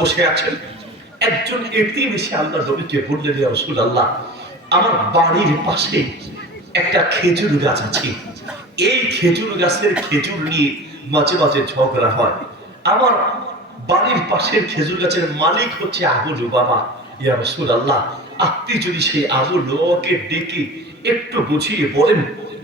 বসে আছেন, একজন এতিম এসে আল্লাহর নবীকে বললেন, ইয়া রাসূলুল্লাহ, আমার বাড়ির পাশে একটা খেজুর গাছ আছে, এই খেজুর গাছের খেজুর নিয়ে মাঝে মাঝে ঝগড়া হয়। আমার বাড়ির পাশের খেজুর গাছের মালিক হচ্ছে আবু লুবাবা। ইয়া রাসূলুল্লাহ, আপনি যদি সেই আবু লুবাবাকে ডেকে একটু বুঝিয়ে বলেন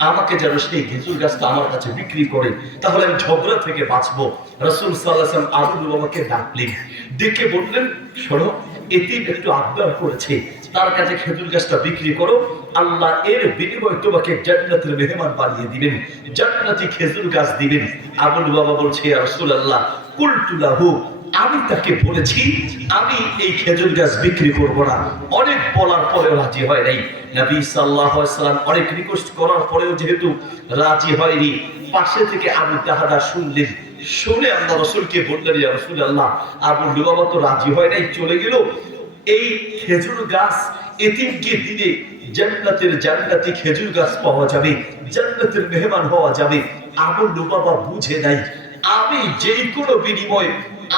আমাকে যেন সেই খেজুর গাছটা আমার কাছে বিক্রি করে, তাহলে আমি ঝগড়া থেকে বাঁচবো। রাসূল সাল্লাল্লাহু আলাইহি ওয়াসাল্লাম আবু লুবাবাকে ডাকলেন, ডেকে বললেন, শোনো, এতিম একটু আবদার করেছে, তার কাছে খেজুর গাছটা বিক্রি করো, আল্লাহ এর বিনিময়ে তোমাকে জান্নাতের মেহমান বানিয়ে দিবেন, জান্নাতি খেজুর গাছ দিবেন। আবু লুবাবা বলছে, ইয়া রাসূলুল্লাহ, কুলতু লাহু, আমি তাকে বলেছি আমি এই খেজুর গাছ বিক্রি করব না। অনেক বলার পরেও রাজি হয় নাই। নবী সাল্লাল্লাহু আলাইহি ওয়াসাল্লাম অনেক রিকোয়েস্ট করার পরেও যেহেতু রাজি হয়নি, পাশে থেকে আবু দাহাদা শুনলেন, শুনে আল্লাহ রাসূলকে বললেন, ইয়া রাসূলুল্লাহ, আবু লুবাবা তো রাজি হয় নাই, চলে গেল, এই খেজুর গাছ এতিমকে দিলে জান্নাতের জান্নাতি খেজুর গাছ পাওয়া যাবে, জান্নাতের মেহমান হওয়া যাবে। আবু লুবাবা বুঝে নাই, আমি যেই কোনো বিনিময়ে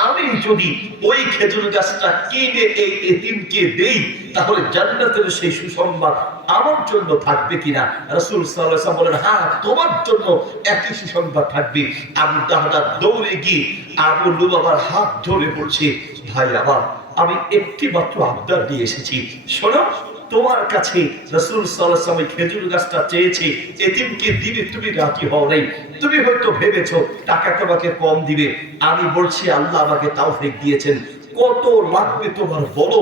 আমি যদি ওই খেজুর গাছটা কিনে এই এতিমকে দেই, তাহলে জান্নাতের সেই সুসংবাদ আমার জন্য থাকবে কিনা? রাসূল সাল্লাল্লাহু আলাইহি ওয়াসাল্লাম বলেন, হ্যাঁ, তোমার জন্য একই সুসংবাদ থাকবে। আবু দাহদা দৌড়ে গিয়ে আবু লুবাবার হাত ধরে বলছে, ভাই আমার, আমি একটি মাত্র আবদার দিয়ে এসেছি, শোনো, তোমার কাছে রাসূল সাল্লাল্লাহু আলাইহি ওয়াসাল্লাম খেজুর গাছটা চেয়েছে, এতিমকে দিবে, তুমি রাজি হও নাই, তুমি হয়তো ভেবেছো টাকা তোমাকে কম দিবে। আমি বলছি আল্লাহ আমাকে তাওফীক দিয়েছেন, কত লাগবে তোমার বলো,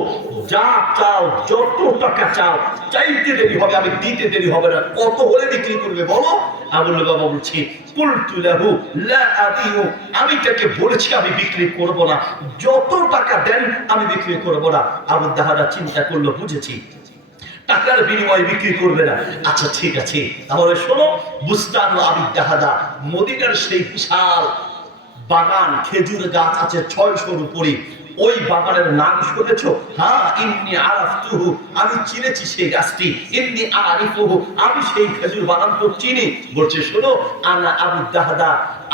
যা চাও, যত টাকা চাও, চাইতে দেরি হবে, আমি দিতে দেরি হবে না, কত হলে বিক্রি করবে বলো? আবু লুবাবা বলছি, কুলতু লাহু লা আবিহু, আমি তাকে বলেছি আমি বিক্রি করব না, যত টাকা দেন আমি বিক্রি করব না। আবু দাহাদা চিন্তা করলো, বুঝেছি, টাকার বিনিময়ে বিক্রি করবে না। আচ্ছা ঠিক আছে, তাহলে শোনো, বুস্তান আবি দাহাদা, মদিনার সেই বিশাল বাগান, খেজুর গাছ আছে 600-র উপরে, ওই বাগানের নাম শুনেছো? হ্যাঁ, ইন্নী আরাফতুহু, আমি চিনেছি সেই গাছটি, ইন্নী আরিফুহু, আমি সেই খেজুর বাগান তো চিনি। বলছে, শোনো, আনা আবু দাহাদা,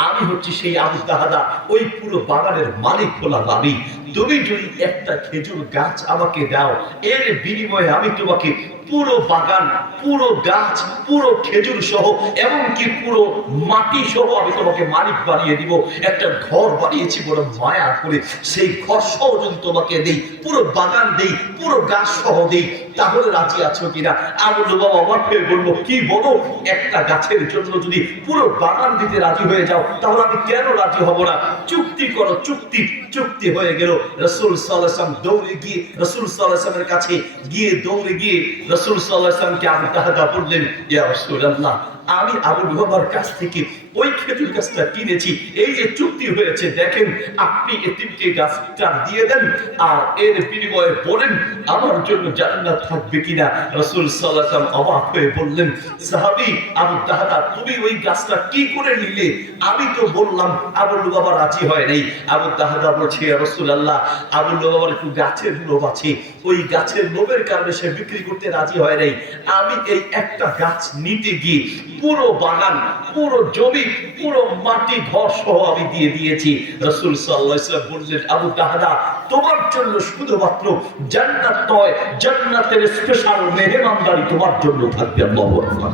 আমি হচ্ছি সেই আবু দাহাদা, ওই পুরো বাগানের মালিক হলাম আমি। তুমি যদি একটা খেজুর গাছ আমাকে দাও, এর বিনিময়ে আমি তোমাকে পুরো বাগান, পুরো গাছ, পুরো খেজুর সহ, এমনকি পুরো মাটি সহ আমি তোমাকে মালিক বানিয়ে দিব। একটা ঘর বানিয়েছি বড় মায়া করে, সেই ঘর সহ যদি তোমাকে দেই, পুরো বাগান দেই, পুরো গাছ সহ দেই, তাহলে রাজি আছো কিনা? আবু লুবাবা অবাক হয়ে বলল, কি বলো, একটা গাছের জন্য যদি পুরো বাগান দিতে রাজি হয়ে যাও, তাহলে আমি কেন রাজি হব না? চুক্তি করো, চুক্তি। চুক্তি হয়ে গেল। রাসূল সাল্লাল্লাহু আলাইহি ওয়াসাল্লাম দৌড়ে গিয়ে রাসূল সাল্লাল্লাহু আলাইহি ওয়াসাল্লামের কাছে গিয়ে, দৌড়ে গিয়ে রাসূল সাল্লাল্লাহু আলাইহি ওয়াসাল্লামকে আবু দাহাদা বললেন, ইয়া রাসূলুল্লাহ, আমি আবু লুবাবার কাছ থেকে ওই খেজুর গাছটা কিনেছি, এই যে চুক্তি হয়েছে, দেখেন, আপনি এতিমকে গাছটা দিয়ে দেন, আর এর বিনিময়ে বলেন আমার জন্য জান্নাত থাকবে কিনা। রাসূল সাল্লাল্লাহু আলাইহি ওয়াসাল্লাম অবাক হয়ে বললেন, সাহাবী আবু দাহাদা, তুমি ওই গাছটা কি করে নিলে? আমি তো বললাম। আবু লুবাবা রাজি হয় নাই। আবু দাহাদা বলছে, ইয়া রাসূলুল্লাহ, আবু লুবাবার একটু গাছের লোভ আছে, ওই গাছের লোভের কারণে সে বিক্রি করতে রাজি হয় নাই। আমি এই একটা গাছ নিতে গিয়ে পুরো বাগান, পুরো জমি, পুরো মাটি, ঘর সহ আমি দিয়ে দিয়েছি। রাসূল সাল্লাল্লাহু আলাইহি ওয়াসাল্লাম বললেন, আবু দাহাদা, তোমার জন্য শুধুমাত্র জান্নাত নয়, জান্নাতের স্পেশাল মেহমানদারি তোমার জন্য থাকবে। আল্লাহু আকবার।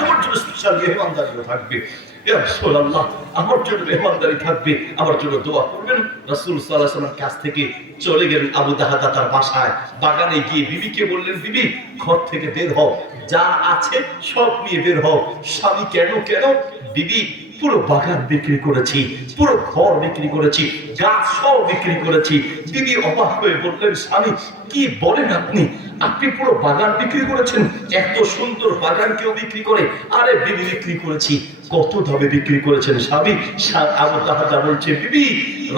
তোমার জন্য স্পেশাল মেহমানদারি থাকবে। ইয়া রাসূলুল্লাহ, আমার জন্য মেহমানদারি থাকবে, আমার জন্য দোয়া করবেন। রাসূল সাল্লাল্লাহু আলাইহি ওয়াসাল্লাম কাছ থেকে চলে গেলেন আবু দাহাদা তার বাসায়। বাগানে গিয়ে বিবিকে বললেন, বিবি, ঘর থেকে বের হও, যা আছে সব নিয়ে বের হও। স্বামী, কেন কেন? বিবি, পুরো বাগান বিক্রি করেছি, পুরো ঘর বিক্রি করেছি, গাছ সব বিক্রি করেছি। বিবি অবাক হয়ে বললেন, স্বামী, কি বলেন আপনি? আপনি পুরো বাগান বিক্রি করেছেন? এত সুন্দর বাগান কেউ বিক্রি করে? আরে বিবি, বিক্রি করেছি। কত দামে বিক্রি করেছেন স্বামী? আবু দাহাদা বলছে, বিবি,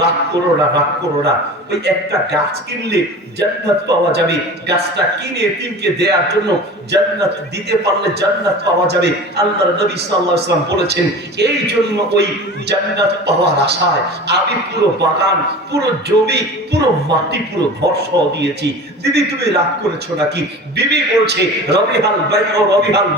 রাগ করো না, রাগ করো না, ওই একটা গাছ কিনলে জান্নাত পাওয়া যাবে, গাছটা কিনে এতিমকে দেওয়ার জন্য, জান্নাত দিতে পারলে জান্নাত পাওয়া যাবে। আল্লাহর নবী সাল্লাল্লাহু আলাইহি ওয়াসাল্লাম বলেছেন, এই জন্য ওই জান্নাত পাওয়ার আশায় আমি পুরো বাগান, পুরো জমি, পুরো মাটি, পুরো ঘর সহ দিয়েছি। দিদি, তুমি রাগ করেছো করছো নাকি? বিবি বলছে রবিহাল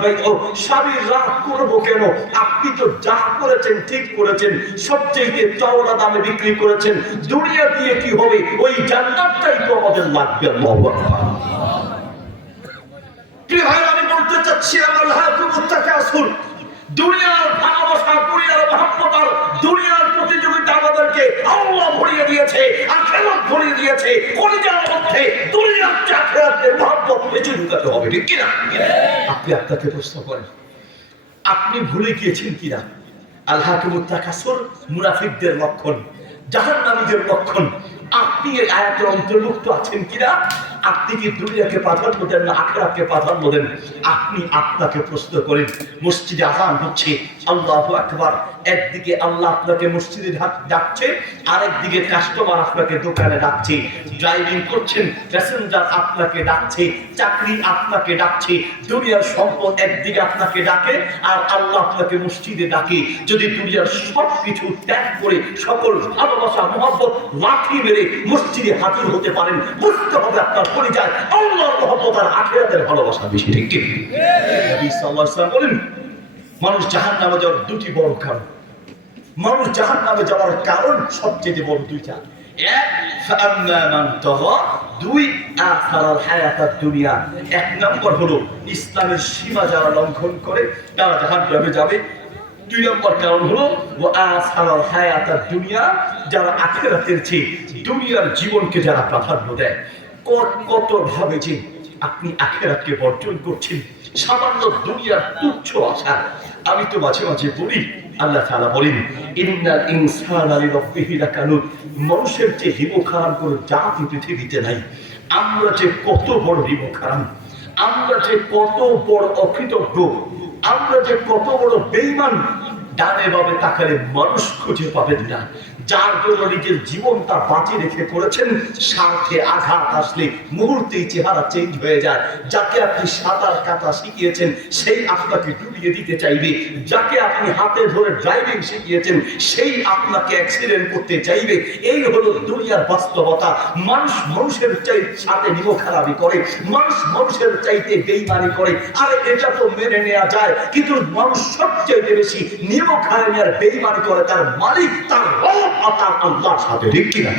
বাইও, স্বামীর রাগ করবো কেন? আপনি তো যা করেছেন ঠিক করেছেন, সবচেয়ে চওড়া দামে বিক্রি করেছেন, দুনিয়া দিয়ে কি হবে? ওই জান্নাতটাই তো আমাদের লাগবে। আল্লাহু আকবার। আমি বলতে চাচ্ছিলাম দুনিয়ার ভালোবাসা, দুনিয়ার মহব্বত, দুনিয়ার প্রতিযোগিতা আমাদেরকে আল্লাহ ভরিয়ে দিয়েছে, আখিরাত ভরিয়ে দিয়েছে। কলিজার মধ্যে দুনিয়ার আখিরাতের মহব্বত বেঁচে ঢুকাতে হবে, ঠিক কিনা? আপনি আপনাকে প্রশ্ন করেন, আপনি ভুলে গিয়েছেন কিনা আল হাকুমুত তাকাসুর মুনাফিকদের লক্ষণ, জাহান্নামীদের লক্ষণ? আপনি এই আয়াতের অন্তর্ভুক্ত আছেন কিনা? আপনি কি দুনিয়াকে প্রাধান্য দেন না আখিরাতকে প্রাধান্য দেন? আপনি আপনাকে প্রশ্ন করেন। মসজিদে আযান হচ্ছে, আল্লাহু আকবার। একদিকে আল্লাহ আপনাকে মসজিদে ডাকছে, আরেকদিকে কাস্টমার আপনাকে দোকানে ডাকছে। ড্রাইভিং করছেন, প্যাসেঞ্জার আপনাকে ডাকছে, চাকরি আপনাকে ডাকছে, দুনিয়ার সম্পদ একদিকে আপনাকে ডাকে, আর আল্লাহ আপনাকে মসজিদে ডাকে। যদি দুনিয়ার সবকিছু ত্যাগ করে সকল ভালোবাসা মহব্বত লাঠি মেরে মসজিদে হাজির হতে পারেন, বুঝতে হবে আপনার পরিচয় আল্লাহর মহব্বত আর আখিরাতের ভালোবাসা বেশি, ঠিক কি? নবী সাল্লাল্লাহু আলাইহি ওয়াসাল্লাম বলেন, মানুষ জাহান্নামে যাওয়ার দুটি বড় কারণ। মানুষ জাহান্নামে যাওয়ার কারণ সবচেয়ে বড় দুইটা। এক, ফাআম্মা মান তাগা, দুই, আসারাল হায়াতাদ দুনিয়া। এক নম্বর হলো ইসলামের সীমা যারা লঙ্ঘন করে তারা জাহান্নামে যাবে। দুই নম্বর কারণ হলো ওয়া আসারাল হায়াতাদ দুনিয়া, যারা আখিরাতের চেয়ে দুনিয়ার জীবনকে যারা প্রাধান্য দেয়। কত ভাবে যে আপনি আখিরাতকে বর্জন করছেন সামান্য দুনিয়ার তুচ্ছ আশা। আমি তো মাঝে মাঝে বলি, আল্লাহ তাআলা বলেন ইন্নাল ইনসানা লিরাব্বিহি লাকানুদ, মানুষের যে হিমখারাম কোনো জাতি পৃথিবীতে নাই। আমরা যে কত বড় হিমখারাম, আমরা যে কত বড় অকৃতজ্ঞ, আমরা যে কত বড় বেঈমান, ডানে বামে তাকালে মানুষ খুঁজে পাবেন না। যার জন্য নিজের জীবনটা বাঁচিয়ে রেখে করেছেন, স্বার্থে আঘাত আসলে মুহূর্তেই চেহারা চেঞ্জ হয়ে যায়। যাকে আপনি সাঁতার কাটা শিখিয়েছেন সেই আপনাকে ডুবিয়ে দিতে চাইবে, যাকে আপনি হাতে ধরে ড্রাইভিং শিখিয়েছেন সেই আপনাকে অ্যাক্সিডেন্ট করতে চাইবে। এই হলো দুনিয়ার বাস্তবতা। মানুষ মানুষের সাথে নিমখারামি করে, মানুষ মানুষের চাইতে বেঈমানি করে। আরে এটা তো মেনে নেওয়া যায়, কিন্তু মানুষ সবচেয়ে বেশি নিমখারামি আর বেঈমানি করে তার মালিক, তার রব, তার আল্লাহর সাথে, ঠিক কিনা?